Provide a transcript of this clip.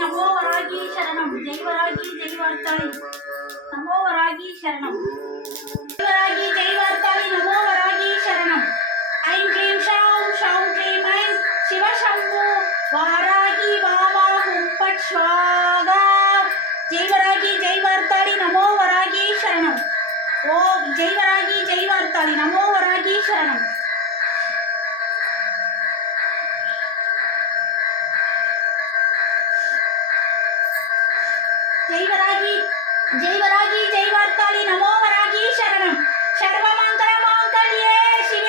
நமோ வராகி சரணம். ஜெய் வராகி ஜெய் வார்த்தாளி நமோ வராகி சரணம். வராகி ஜெய் வார்த்தாளி நமோ வராகி சரணம். ஐம் க்ளீம் ஷாம் ஷாம் க்ளீம் ஐம் சிவசம்பு வாராகி வாமாஹும் பட் ஸ்வாகா. ஜெய் வராகி ஜெய் வார்த்தாளி நமோ வராகி சரணம். ஓம் ஜெய் வராகி ஜெய் வார்த்தாளி நமோ வராகி சரணம். ஜெய் வராகி ஜெய் வராகி ஜெய் வார்த்தாளி நமோ வராகி சரணம். சர்வமங்கள மாங்கல்யே சிவே